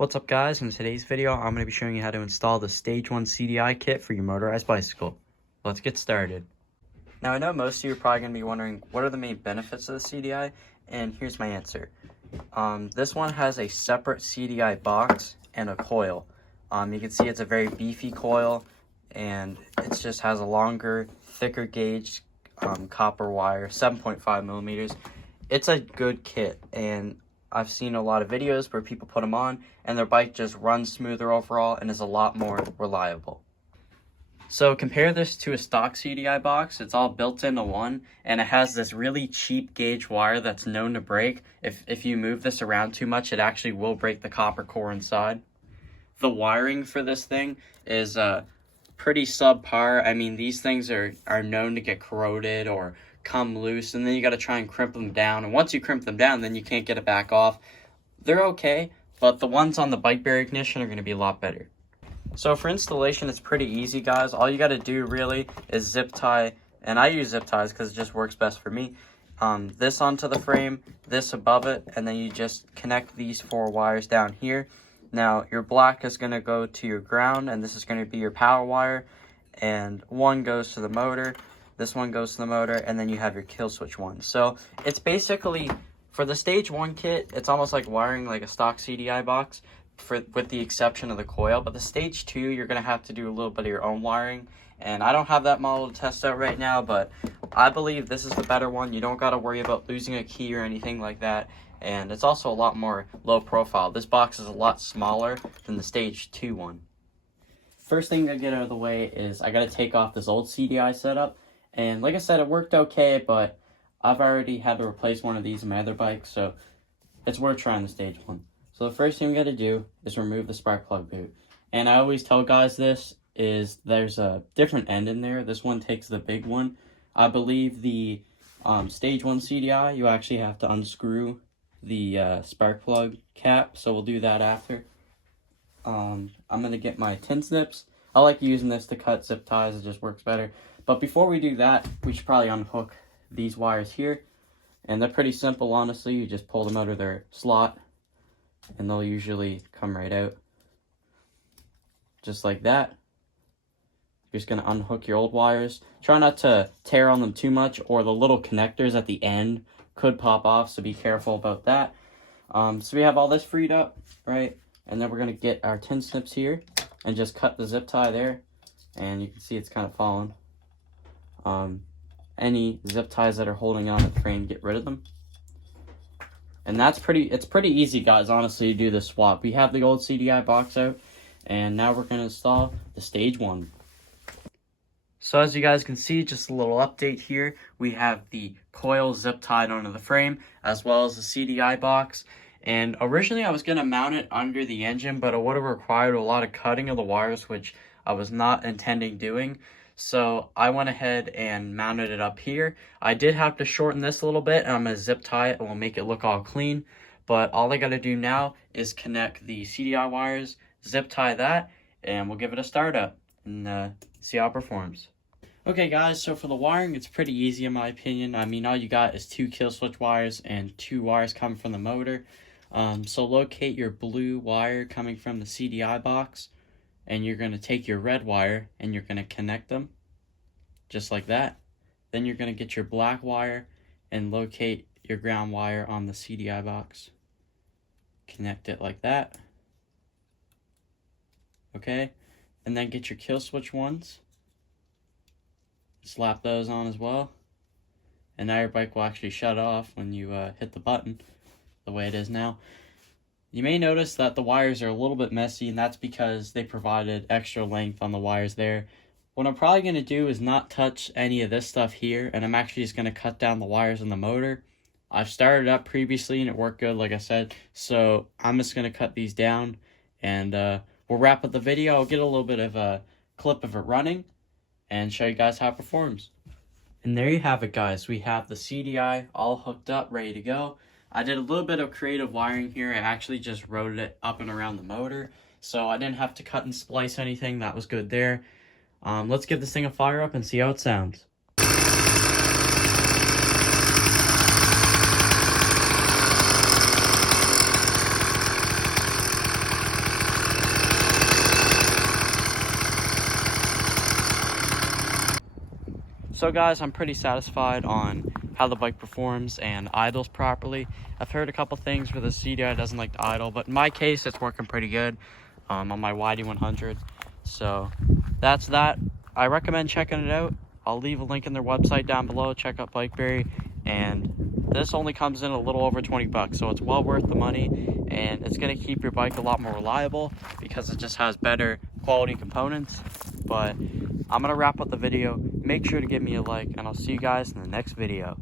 What's up guys, in today's video I'm going to be showing you how to install the Stage 1 CDI kit for your motorized bicycle. Let's get started. Now I know most of you are probably going to be wondering what are the main benefits of the CDI, and here's my answer. This one has a separate CDI box and a coil. You can see it's a very beefy coil, and it just has a longer, thicker gauge copper wire, 7.5 millimeters. It's a good kit, and I've seen a lot of videos where people put them on and their bike just runs smoother overall and is a lot more reliable. So compare this to a stock CDI box. It's all built into one, and it has this really cheap gauge wire that's known to break. If you move this around too much, it actually will break the copper core inside. The wiring for this thing is pretty subpar. I mean, these things are known to get corroded or come loose, and then you got to try and crimp them down, and once you crimp them down, then you can't get it back off. They're okay, but the ones on the bike bearer ignition are going to be a lot better. So for installation, it's pretty easy, guys. All you got to do really is zip tie, and I use zip ties because it just works best for me. This onto the frame, this above it, and then you just connect these 4 wires down here. Now your black is going to go to your ground, and this is going to be your power wire, and one goes to the motor. This one goes to the motor, and then you have your kill switch one. So it's basically, for the Stage 1 kit, it's almost like wiring like a stock CDI box, with the exception of the coil. But the Stage 2, you're going to have to do a little bit of your own wiring. And I don't have that model to test out right now, but I believe this is the better one. You don't got to worry about losing a key or anything like that. And it's also a lot more low profile. This box is a lot smaller than the Stage 2 one. First thing to get out of the way is I got to take off this old CDI setup. And like I said, it worked okay, but I've already had to replace one of these in my other bike, so it's worth trying the Stage 1. So the first thing we got to do is remove the spark plug boot. And I always tell guys this, is there's a different end in there. This one takes the big one. I believe the Stage 1 CDI, you actually have to unscrew the spark plug cap, so we'll do that after. I'm going to get my tin snips. I like using this to cut zip ties, it just works better. But before we do that, we should probably unhook these wires here. And they're pretty simple, honestly. You just pull them out of their slot, and they'll usually come right out. Just like that. You're just going to unhook your old wires. Try not to tear on them too much, or the little connectors at the end could pop off, so be careful about that. So we have all this freed up, right? And then we're going to get our tin snips here and just cut the zip tie there. And you can see it's kind of fallen. Any zip ties that are holding on to the frame, get rid of them. And it's pretty easy, guys, honestly, to do this swap. We have the old CDI box out, and now we're going to install the Stage 1. So as you guys can see, just a little update here. We have the coil zip tied onto the frame, as well as the CDI box. And originally I was going to mount it under the engine, but it would have required a lot of cutting of the wires, which I was not intending doing. So I went ahead and mounted it up here. I did have to shorten this a little bit, and I'm going to zip tie it and we'll make it look all clean. But all I got to do now is connect the CDI wires, zip tie that, and we'll give it a start up and see how it performs. Okay guys, so for the wiring, it's pretty easy in my opinion. I mean, all you got is 2 kill switch wires and 2 wires coming from the motor. So locate your blue wire coming from the CDI box, and you're going to take your red wire and you're going to connect them just like that. Then you're going to get your black wire and locate your ground wire on the CDI box. Connect it like that. Okay, and then get your kill switch ones. Slap those on as well. And now your bike will actually shut off when you hit the button, the way it is now. You may notice that the wires are a little bit messy, and that's because they provided extra length on the wires there. What I'm probably going to do is not touch any of this stuff here, and I'm actually just going to cut down the wires in the motor. I've started up previously and it worked good, like I said, so I'm just going to cut these down, and we'll wrap up the video. I'll get a little bit of a clip of it running and show you guys how it performs. And there you have it, guys. We have the CDI all hooked up, ready to go. I did a little bit of creative wiring here. I actually just routed it up and around the motor, so I didn't have to cut and splice anything. That was good there. Let's give this thing a fire up and see how it sounds. So guys, I'm pretty satisfied on how the bike performs and idles properly. I've heard a couple things where the CDI doesn't like to idle, but in my case, it's working pretty good on my YD100. So that's that. I recommend checking it out. I'll leave a link in their website down below. Check out Bikeberry, and this only comes in a little over 20 bucks, so it's well worth the money, and it's going to keep your bike a lot more reliable because it just has better quality components. But I'm going to wrap up the video. Make sure to give me a like, and I'll see you guys in the next video.